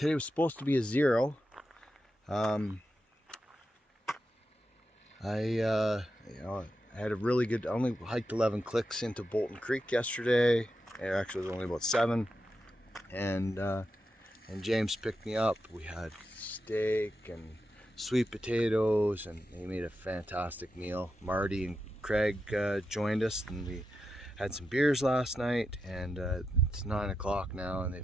today was supposed to be a 0. I had a really good, I only hiked 11 clicks into Bolton Creek yesterday. It actually was only about 7. And James picked me up. We had steak and sweet potatoes, and he made a fantastic meal. Marty and Craig joined us, and we had some beers last night, and it's 9 o'clock now, and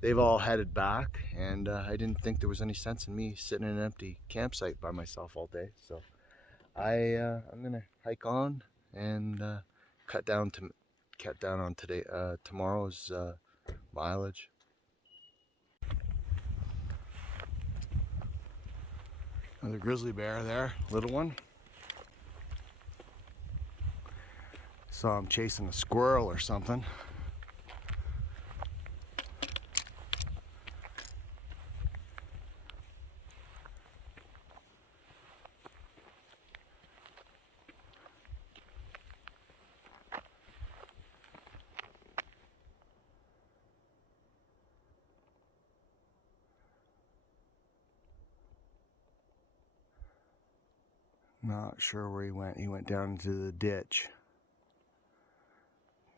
they've all headed back, and I didn't think there was any sense in me sitting in an empty campsite by myself all day, so I'm gonna hike on and cut down on tomorrow's mileage. Another grizzly bear there, little one. Saw him chasing a squirrel or something. Not sure where he went. He went down into the ditch.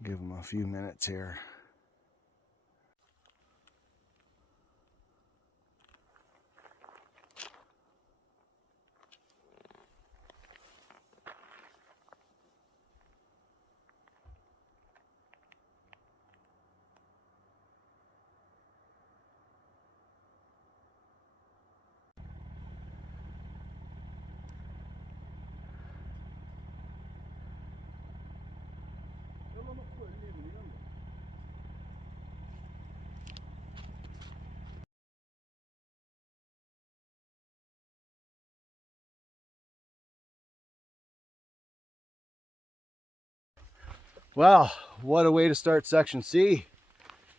Give him a few minutes here. Well, what a way to start section C.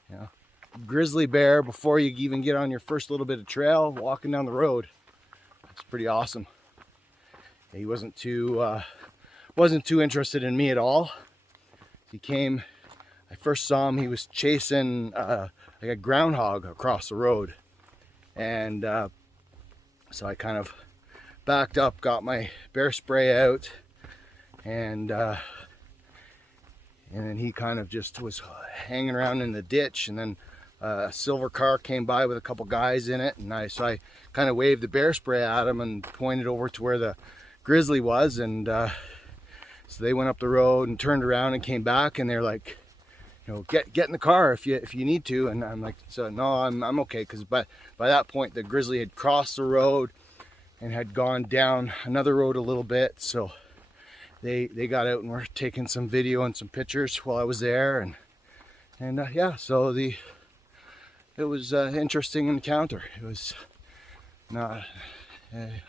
You know, grizzly bear before you even get on your first little bit of trail, walking down the road. It's pretty awesome. He wasn't too interested in me at all. He came, I first saw him, he was chasing like a groundhog across the road. And so I kind of backed up, got my bear spray out, and then he kind of just was hanging around in the ditch, and then a silver car came by with a couple guys in it, and so I kind of waved the bear spray at him and pointed over to where the grizzly was, and so they went up the road and turned around and came back, and they're like, you know, get in the car if you need to. And I'm like, so no, I'm okay, because by that point the grizzly had crossed the road and had gone down another road a little bit, so they got out and were taking some video and some pictures while I was there, and yeah, so it was an interesting encounter. It was not it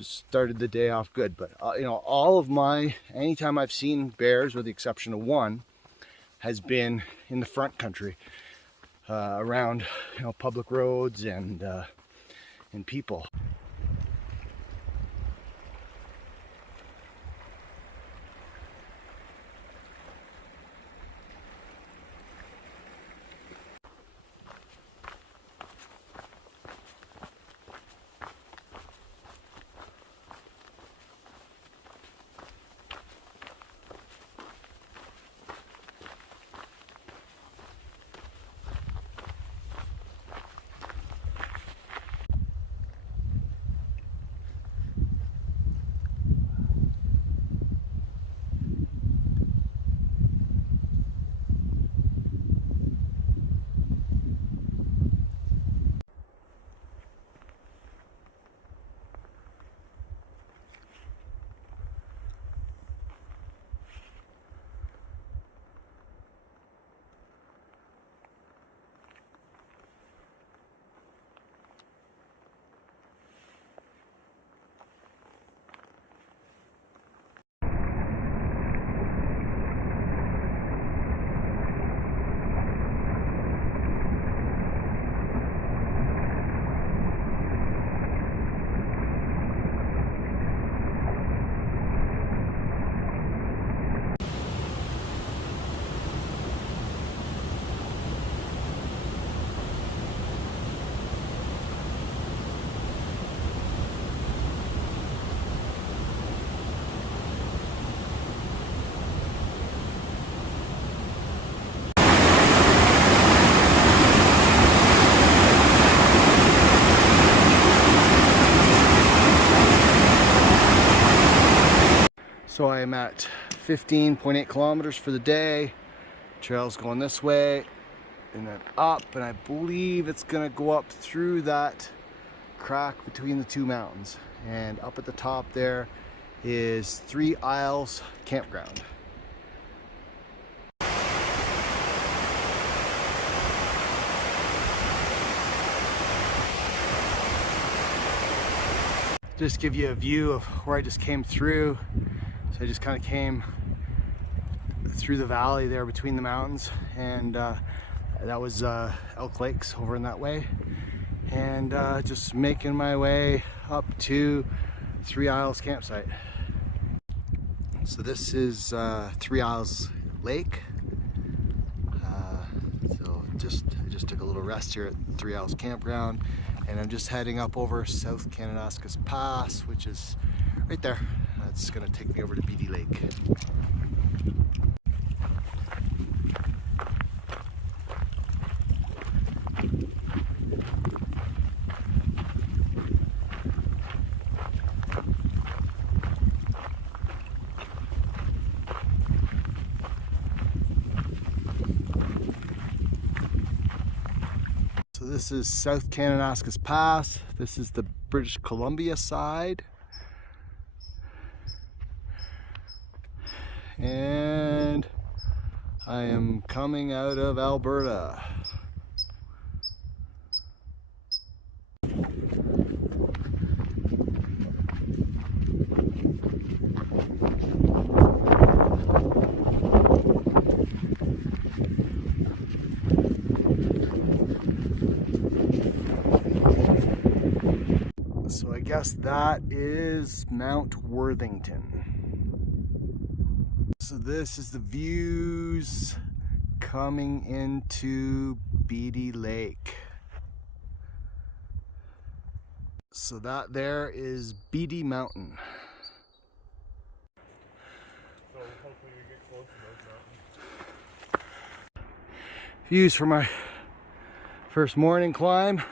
started the day off good, but you know, anytime I've seen bears, with the exception of one, has been in the front country, around, you know, public roads and people. So I am at 15.8 kilometers for the day. Trail's going this way and then up, and I believe it's gonna go up through that crack between the two mountains. And up at the top there is 3 Isles campground. Just give you a view of where I just came through. So I just kind of came through the valley there between the mountains, and that was Elk Lakes over in that way, and just making my way up to 3 Isles campsite. So this is 3 Isles Lake. So I just took a little rest here at 3 Isles campground, and I'm just heading up over South Kananaskis Pass, which is right there. That's gonna take me over to Beatty Lake. So this is South Kananaskis Pass. This is the British Columbia side. And I am coming out of Alberta. So I guess that is Mount Worthington. So this is the views coming into Beatty Lake. So that there is Beatty Mountain. So hopefully we get close to those mountains. Views for my first morning climb.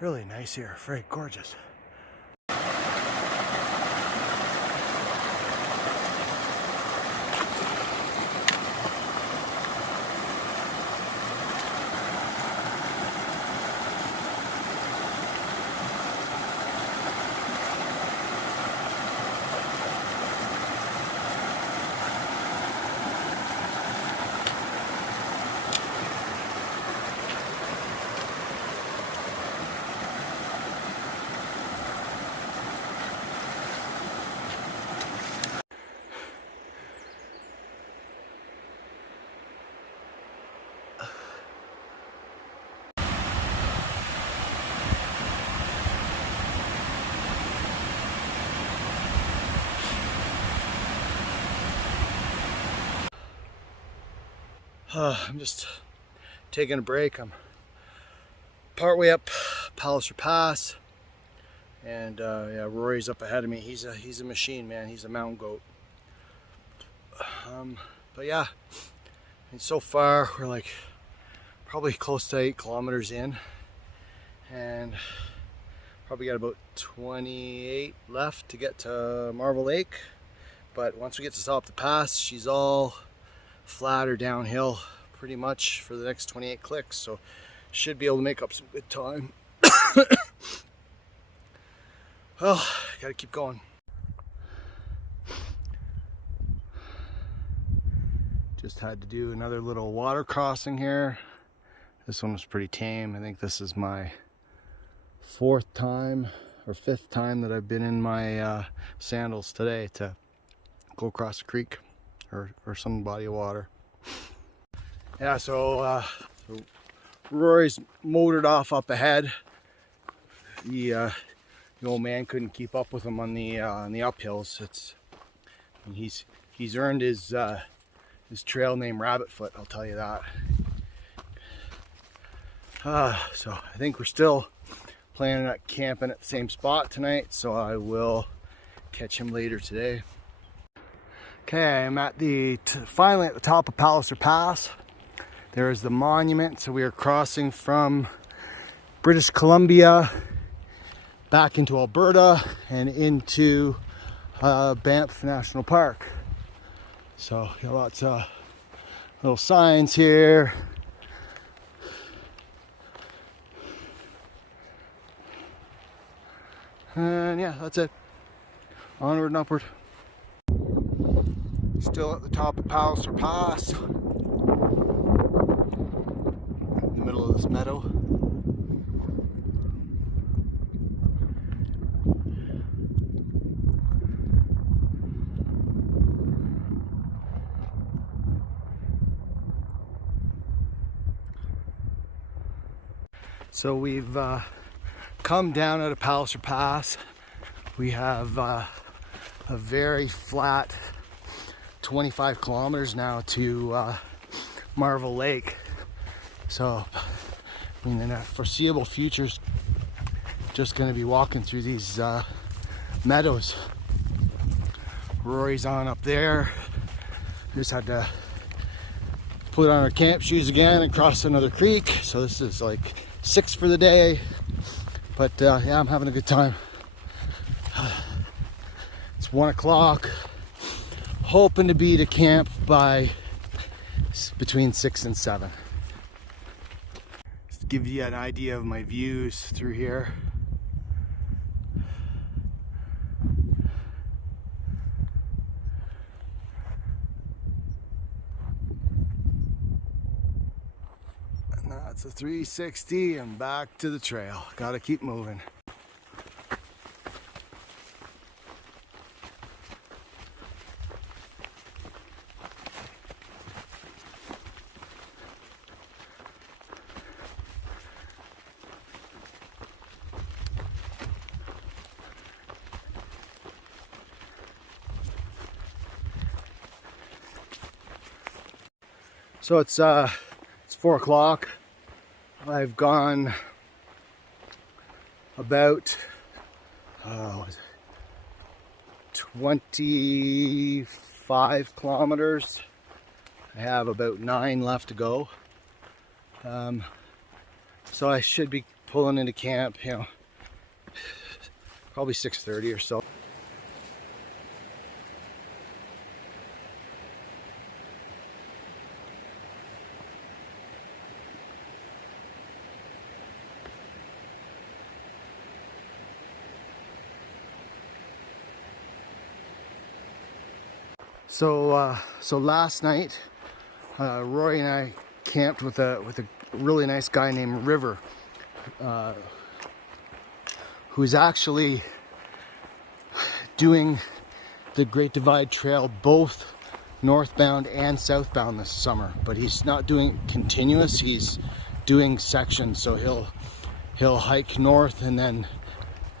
Really nice here, very gorgeous. I'm just taking a break. I'm partway up Palaceor Pass, and yeah, Rory's up ahead of me. He's a machine, man. He's a mountain goat. But yeah, and so far we're like probably close to 8 kilometers in, and probably got about 28 left to get to Marble Lake. But once we get to the top of the pass, she's all flat or downhill pretty much for the next 28 clicks, so should be able to make up some good time. Well, gotta keep going. Just had to do another little water crossing here. This one was pretty tame. I think this is my 4th time or 5th time that I've been in my sandals today to go across the creek or some body of water. Yeah, so Rory's motored off up ahead. The old man couldn't keep up with him on the uphills. He's earned his trail name Rabbitfoot, I'll tell you that. So I think we're still planning on camping at the same spot tonight, so I will catch him later today. Okay, I'm at finally at the top of Palaceor Pass. There is the monument, so we are crossing from British Columbia back into Alberta and into Banff National Park. So got lots of little signs here. And yeah, that's it. Onward and upward. Still at the top of Palaceor Pass, in the middle of this meadow. So we've come down out of Palaceor Pass. We have a very flat 25 kilometers now to Marvel Lake. So, I mean, in the foreseeable future, just going to be walking through these meadows. Rory's on up there. Just had to put on our camp shoes again and cross another creek. So this is like 6 for the day. But yeah, I'm having a good time. It's 1 o'clock. Hoping to be to camp by between 6 and 7. Just to give you an idea of my views through here. And that's a 360 and back to the trail. Gotta keep moving. So it's 4 o'clock. I've gone about 25 kilometers. I have about 9 left to go. So I should be pulling into camp, you know, probably 6:30 or so. So last night, Rory and I camped with a really nice guy named River, who's actually doing the Great Divide Trail both northbound and southbound this summer. But he's not doing it continuous. He's doing sections. So he'll hike north and then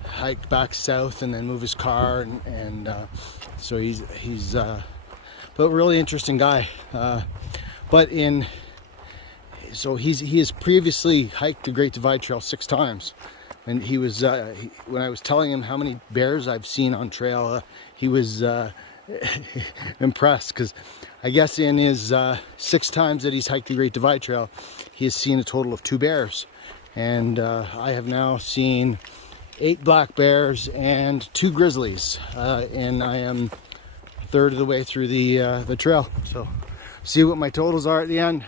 hike back south and then move his car and so he's but really interesting guy. He has previously hiked the Great Divide Trail 6 times, and he was when I was telling him how many bears I've seen on trail, he was impressed, because I guess in his 6 times that he's hiked the Great Divide Trail, he has seen a total of 2 bears, and I have now seen 8 black bears and 2 grizzlies, and I am a third of the way through the trail. So see what my totals are at the end.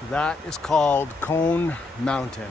So that is called Cone Mountain.